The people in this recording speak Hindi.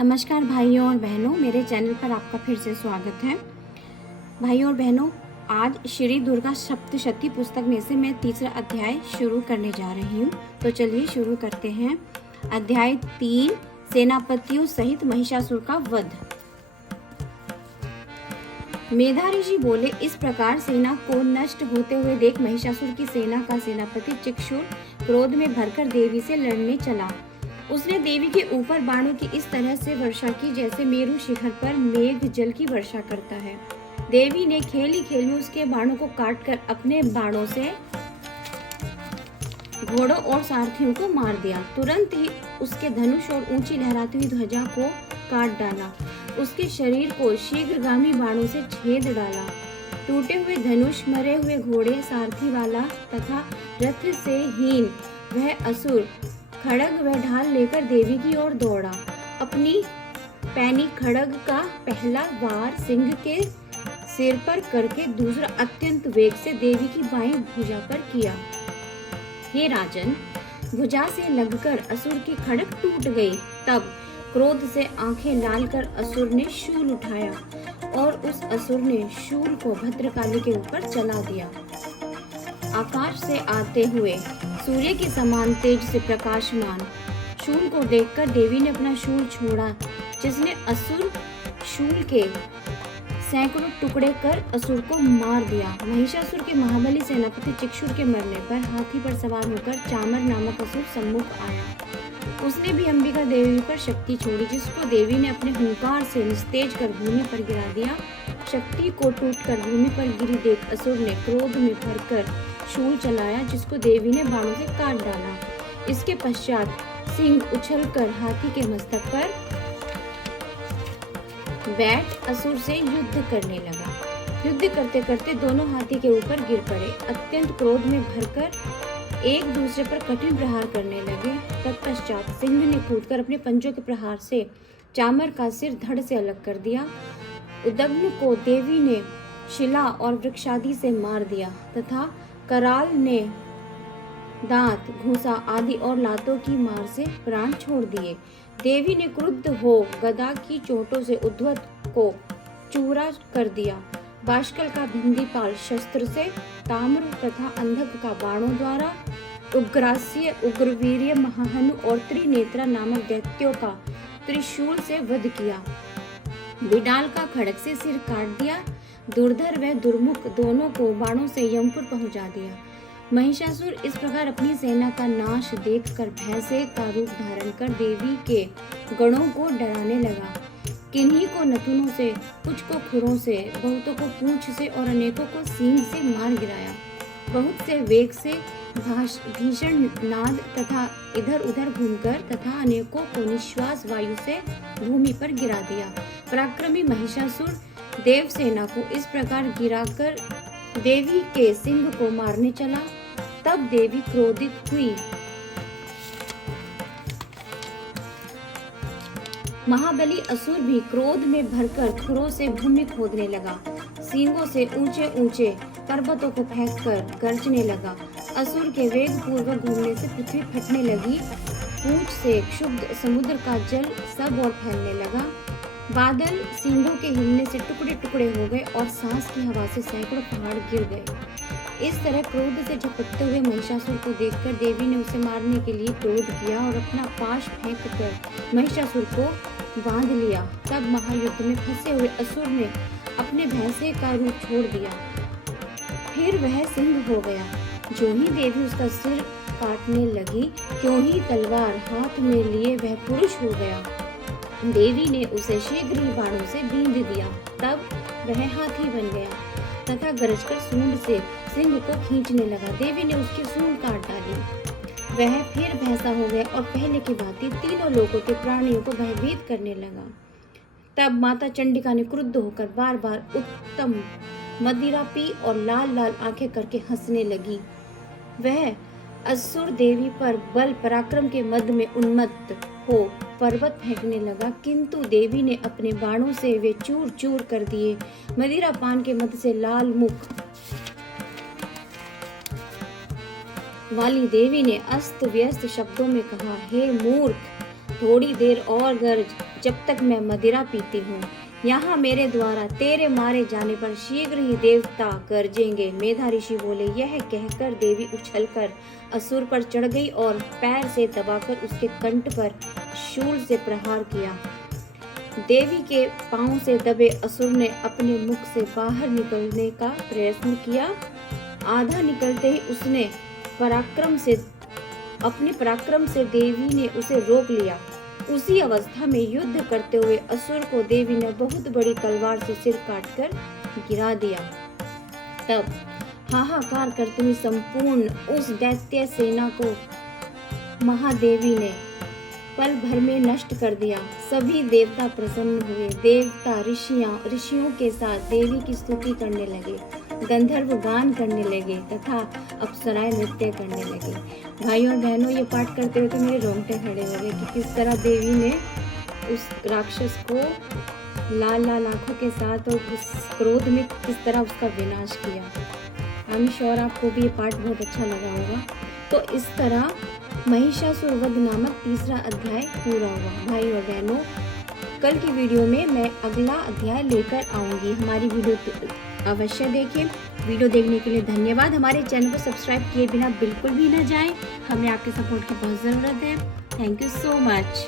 नमस्कार भाइयों और बहनों, मेरे चैनल पर आपका फिर से स्वागत है। भाइयों और बहनों, आज श्री दुर्गा सप्तशती पुस्तक में से मैं तीसरा अध्याय शुरू करने जा रही हूँ। तो चलिए शुरू करते हैं। अध्याय 3, सेनापतियों सहित महिषासुर का वध। मेधा ऋषि बोले, इस प्रकार सेना को नष्ट होते हुए देख महिषासुर की सेना का सेनापति चिक्षुर क्रोध में भरकर देवी से लड़ने चला। उसने देवी के ऊपर बाणों की इस तरह से वर्षा की जैसे मेरु शिखर पर मेघ जल की वर्षा करता है। देवी ने खेल ही खेल में उसके बाणों को काटकर अपने बाणों से घोड़ों और सारथियों को मार दिया। तुरंत ही उसके धनुष और ऊंची लहराती हुई ध्वजा को काट डाला। उसके शरीर को शीघ्रगामी बाणों से छेद डाला। टूटे हुए धनुष, मरे हुए घोड़े, सारथी वाला तथा रथ से हीन वह असुर खड़ग व ढाल लेकर देवी की ओर दौड़ा। अपनी पैनी खड़ग का पहला वार सिंह के सिर पर करके दूसरा अत्यंत वेग से देवी की बाईं भुजा पर किया। हे राजन, भुजा से लगकर असुर की खड़ग टूट गई। तब क्रोध से आंखें लाल कर असुर ने शूल उठाया और उस असुर ने शूल को भद्रकाली के ऊपर चला दिया। आकाश से आते हुए सूर्य के समान तेज से प्रकाशमान शूल को देखकर देवी ने अपना शूल छोड़ा, जिसने असुर शूल के सैकड़ों टुकड़े कर असुर को मार दिया। महिषासुर के महाबली सेनापति चिक्षुर के मरने पर हाथी पर सवार होकर चामर नामक असुर सम्मुख आया। उसने भी अंबिका देवी पर शक्ति छोड़ी, जिसको देवी ने अपने हुंकार से निस्तेज कर भूमि पर गिरा दिया। शक्ति को टूटकर भूमि पर गिरी देख असुर ने क्रोध में भरकर शूल चलाया, जिसको देवी ने बाणों से काट डाला। इसके पश्चात सिंह उछलकर हाथी के मस्तक पर बैठ असुर से युद्ध करने लगा। युद्ध करते करते दोनों हाथी के ऊपर गिर पड़े। अत्यंत क्रोध में भरकर एक दूसरे पर कठिन प्रहार करने लगे। तत्पश्चात सिंह ने कूदकर अपने पंजों के प्रहार से चामर का सिर धड़ से अलग कर दिया। उदग्न को देवी ने शिला और वृक्षादि से मार दिया तथा कराल ने दांत, घूसा आदि और लातों की मार से प्राण छोड़ दिए। देवी ने क्रुद्ध हो गदा की चोटों से उद्धत को चूरा कर दिया। बाष्कल का भिंदीपाल शस्त्र से, ताम्र तथा अंधक का बाणों द्वारा, उग्रास्य, उग्रवीर्य, महाहनु और त्रिनेत्रा नामक दैत्यों का त्रिशूल से वध किया। बिडाल का खड़ग से सिर काट दिया। दुर्धर व दुर्मुख दोनों को बाणों से यमपुर पहुंचा दिया। महिषासुर इस प्रकार अपनी सेना का नाश देखकर भैंसे का रूप धारण कर देवी के गणों को डराने लगा। किन्हीं को नथुनों से, कुछ को खुरों से, बहुतों को पूंछ से और अनेकों को सींग से मार गिराया। बहुत से वेग से भीषण नाद तथा इधर उधर घूमकर तथा अनेकों को निश्वास वायु से भूमि पर गिरा दिया। पराक्रमी महिषासुर देव सेना को इस प्रकार गिराकर देवी के सिंह को मारने चला। तब देवी क्रोधित हुई। महाबली असुर भी क्रोध में भरकर खुरों से भूमि खोदने लगा। सींगों से ऊंचे ऊंचे पर्वतों को फेंककर गरजने लगा। असुर के वेग पूर्वक घूमने से पृथ्वी फटने लगी। पूंछ से क्षुब्ध समुद्र का जल सब ओर फैलने लगा। बादल सींगों के हिलने से टुकड़े टुकड़े हो गए और सांस की हवा से सैकड़ों पहाड़ गिर गए। इस तरह क्रोध से झपटते हुए महिषासुर को देखकर देवी ने उसे मारने के लिए क्रोध किया और अपना पाश फेंककर महिषासुर को बांध लिया। तब महायुद्ध में फंसे हुए असुर ने अपने भैंसे का रूप छोड़ दिया। फिर वह सिंह हो गया। जो ही देवी उसका सिर काटने लगी, त्यों ही तलवार हाथ में लिए वह पुरुष हो गया। देवी ने उसे शीघ्र ही बाणों से बींध दिया। तब वह हाथी बन गया तथा गरजकर सूंड से सिंह को खींचने लगा। देवी ने उसकी सूंड काट डाली। वह फिर भैंसा हो गया और पहले की भांति तीनों लोगों के प्राणियों को भयभीत करने लगा। तब माता चंडिका ने क्रुद्ध होकर बार बार उत्तम मदिरा पी और लाल लाल आंखें करके हंसने लगी। वह असुर देवी पर बल पराक्रम के मद में उन्मत्त हो पर्वत फेंकने लगा, किंतु देवी ने अपने बाणों से वे चूर चूर कर दिए। मदिरा पान के मद से लाल मुख वाली देवी ने अस्त व्यस्त शब्दों में कहा, हे मूर्ख, थोड़ी देर और गर्ज, जब तक मैं मदिरा पीती हूँ। यहाँ मेरे द्वारा तेरे मारे जाने पर शीघ्र ही देवता गरजेंगे। मेधा ऋषि बोले। यह कहकर देवी उछलकर असुर पर चढ़ गई और पैर से दबाकर उसके कंठ पर शूल से प्रहार किया। देवी के पांव से दबे असुर ने अपने मुख से बाहर निकलने का प्रयत्न किया। आधा निकलते ही उसने अपने पराक्रम से देवी ने उसे रोक लिया। उसी अवस्था में युद्ध करते हुए असुर को देवी ने बहुत बड़ी तलवार से सिर काटकर गिरा दिया। तब हाहाकार करते हुए संपूर्ण उस दैत्य सेना को महादेवी ने पल भर में नष्ट कर दिया। सभी देवता प्रसन्न हुए। देवता ऋषियों के साथ देवी की स्तुति करने लगे, गंधर्व गान करने लगे तथा अप्सराएं नृत्य करने लगे। भाइयों और बहनों, ये पाठ करते हुए तो मेरे रोंगटे खड़े हो गए कि किस तरह देवी ने उस राक्षस को लाल लाल आंखों के साथ और उस क्रोध में किस तरह उसका विनाश किया। आई एम श्योर आपको भी ये पाठ बहुत अच्छा लगा होगा। तो इस तरह महिषासुर वध नामक तीसरा अध्याय पूरा हुआ। भाई और बहनों, कल की वीडियो में मैं अगला अध्याय लेकर आऊंगी। हमारी वीडियो अवश्य देखें। वीडियो देखने के लिए धन्यवाद। हमारे चैनल को सब्सक्राइब किए बिना बिल्कुल भी न जाएं। हमें आपके सपोर्ट की बहुत ज़रूरत है। Thank you so much.